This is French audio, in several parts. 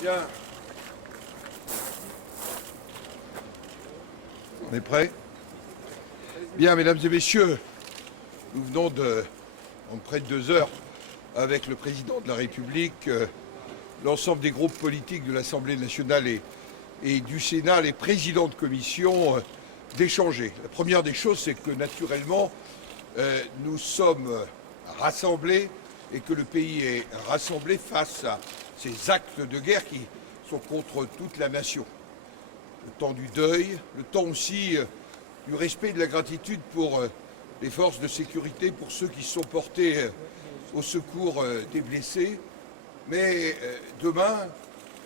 Bien. On est prêt? Bien, mesdames et messieurs, nous venons en près de 2 heures avec le président de la République, l'ensemble des groupes politiques de l'Assemblée nationale et du Sénat, les présidents de commission, d'échanger. La première des choses, c'est que naturellement, nous sommes rassemblés et que le pays est rassemblé face à ces actes de guerre qui sont contre toute la nation. Le temps du deuil, le temps aussi du respect et de la gratitude pour les forces de sécurité, pour ceux qui sont portés au secours des blessés. Mais demain,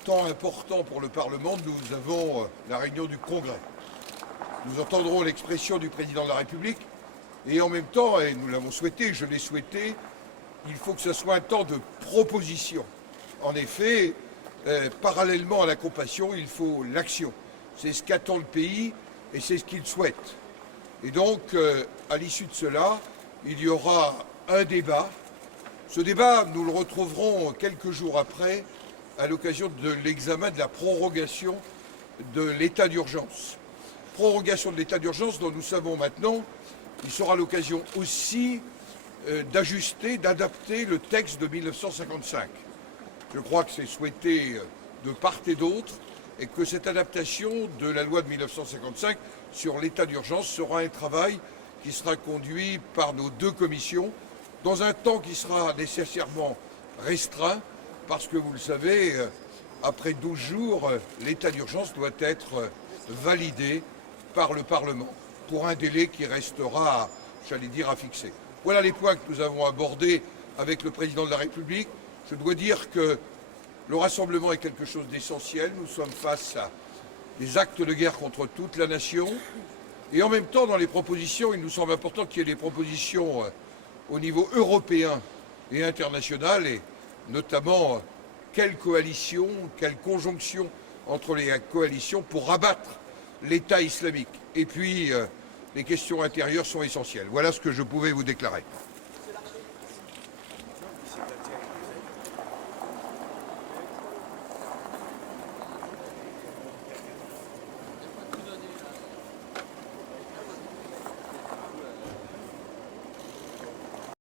temps important pour le Parlement, nous avons la réunion du Congrès. Nous entendrons l'expression du président de la République et en même temps, et nous l'avons souhaité, je l'ai souhaité, il faut que ce soit un temps de proposition. En effet, parallèlement à la compassion, il faut l'action. C'est ce qu'attend le pays et c'est ce qu'il souhaite. Et donc, à l'issue de cela, il y aura un débat. Ce débat, nous le retrouverons quelques jours après, à l'occasion de l'examen de la prorogation de l'état d'urgence. Prorogation de l'état d'urgence dont nous savons maintenant, il sera l'occasion aussi d'ajuster, d'adapter le texte de 1955. Je crois que c'est souhaité de part et d'autre et que cette adaptation de la loi de 1955 sur l'état d'urgence sera un travail qui sera conduit par nos deux commissions dans un temps qui sera nécessairement restreint parce que, vous le savez, après 12 jours, l'état d'urgence doit être validé par le Parlement pour un délai qui restera, j'allais dire, à fixer. Voilà les points que nous avons abordés avec le président de la République. Je dois dire que le rassemblement est quelque chose d'essentiel. Nous sommes face à des actes de guerre contre toute la nation. Et en même temps, dans les propositions, il nous semble important qu'il y ait des propositions au niveau européen et international, et notamment quelle coalition, quelle conjonction entre les coalitions pour abattre l'État islamique. Et puis, les questions intérieures sont essentielles. Voilà ce que je pouvais vous déclarer.